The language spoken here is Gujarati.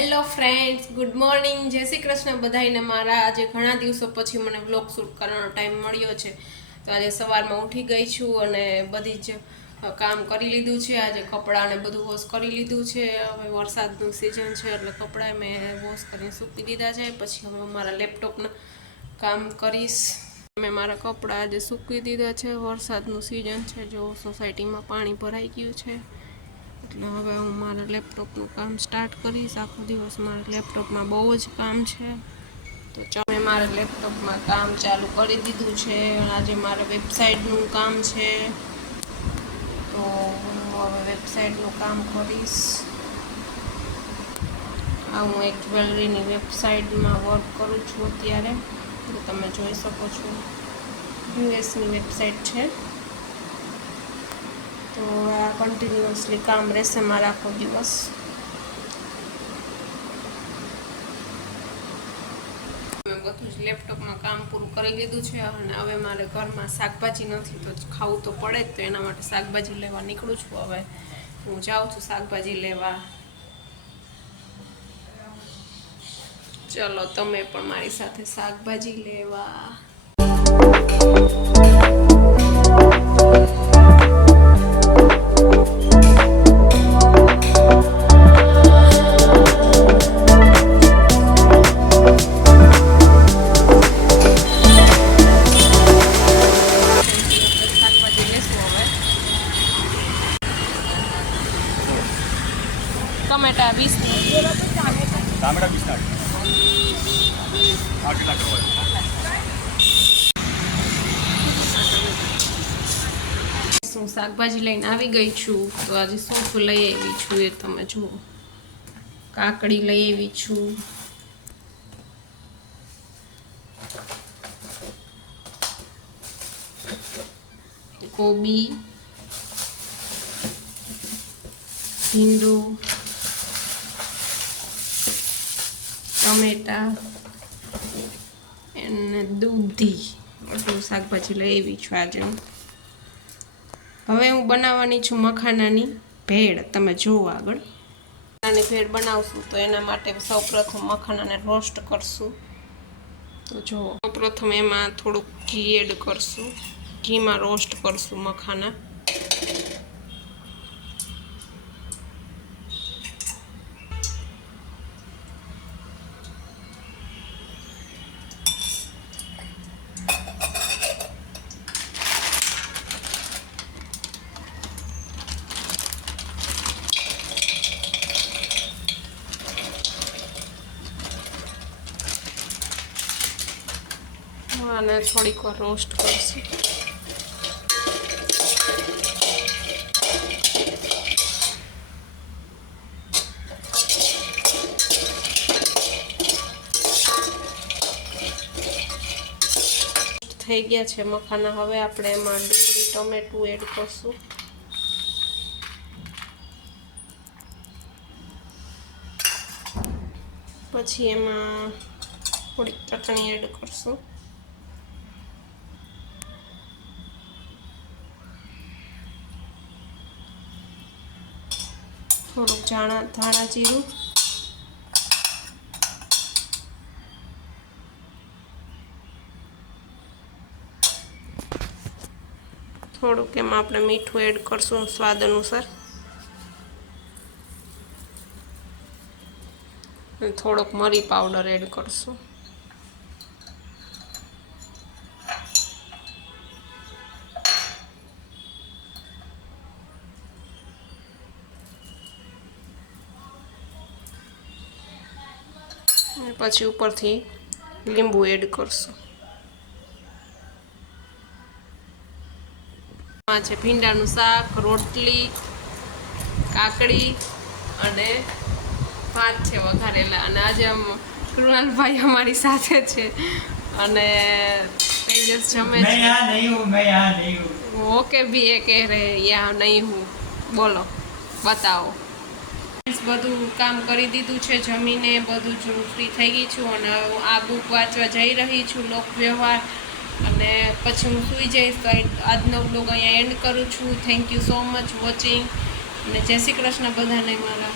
Hello friends, good morning. જય શ્રી કૃષ્ણ બધાને. મારા આજે ઘણા દિવસો પછી મને વ્લોગ શૂટ કરવાનો ટાઈમ મળ્યો છે. તો આજે સવારમાં ઉઠી ગઈ છું અને બધી જ કામ કરી લીધું છે. આજે કપડાં ને બધું વોશ કરી લીધું છે. હવે વરસાદનું સિઝન છે એટલે કપડાં મેં વોશ કરીને સૂકી દીધા છે. પછી હવે મારા લેપટોપનું કામ કરીશ. મેં મારા કપડાં આજે સૂકવી દીધા છે. વરસાદનું સિઝન છે, જો સોસાયટીમાં પાણી ભરાઈ ગયું છે એટલે હવે હું મારા લેપટોપનું કામ સ્ટાર્ટ કરીશ. આખો દિવસ મારા લેપટોપમાં બહુ જ કામ છે, તો મેં મારા લેપટોપમાં કામ ચાલુ કરી દીધું છે. આજે મારા વેબસાઇટનું કામ છે, તો હું હવે વેબસાઇટનું કામ કરીશ. હું એક જ્વેલરીની વેબસાઇટમાં વર્ક કરું છું અત્યારે, તો તમે જોઈ શકો છો. યુએસની વેબસાઇટ છે, તો આ કન્ટિન્યુઅસલી કામ રહેશે મારા આખો દિવસ. મેં બધું જ લેપટોપમાં કામ પૂરું કરી લીધું છે અને હવે મારે ઘરમાં શાકભાજી નથી, તો ખાવું તો પડે જ, તો એના માટે શાકભાજી લેવા નીકળું છું. હવે હું જાઉં છું શાકભાજી લેવા. ચલો તમે પણ મારી સાથે શાકભાજી લેવા. ટમેટા 20 ટામેટા 20 હું શાકભાજી લઈને આવી ગઈ છું. તો આજે શું લઈ આવી છું એ તમે જુઓ. કાકડી લઈ આવી છું, કોબી, ભીંડો, ટમેટા અને દૂધી. બધું શાકભાજી લઈ આવી છું આજે. હવે હું બનાવવાની છું મખાનાની ભેળ. તમે જુઓ આગળ. મખાનાની ભેળ બનાવશું તો એના માટે સૌપ્રથમ મખાનાને રોસ્ટ કરશું. તો જુઓ, સૌપ્રથમ એમાં થોડુંક ઘી એડ કરશું. ઘીમાં રોસ્ટ કરશું મખાના. અને થોડીક વાર રોસ્ટ કરશું. થઈ ગયા છે મખાના. હવે આપણે એમાં ડુંગળી, ટમેટું એડ કરશું. પછી એમાં થોડીક ચટણી એડ કરશું. થોડુંક ધાણા જીરું, થોડુંક એમાં આપણે મીઠું એડ કરશું સ્વાદ અનુસાર, અને થોડોક મરી પાવડર એડ કરશું. પછી ઉપરથી લીંબુ એડ કરશું. આ છે ભીંડાનું શાક, રોટલી, કાકડી અને ભાત છે વઘારેલા. અને આજે કૃણાલભાઈ અમારી સાથે છે અને તેજસ જમે છે. ઓકે ભી એ કહે રહે યા નહીં હું. બોલો, બતાવો. બધું કામ કરી દીધું છે, જમીને બધું જ ફ્રી થઈ ગઈ છું અને આ બુક વાંચવા જઈ રહી છું, લોક વ્યવહાર. અને પછી હું સૂઈ જઈશ. તો આજનો બ્લોગ અહીંયા એન્ડ કરું છું. Thank you so much watching અને જય શ્રી કૃષ્ણ બધાને મારા.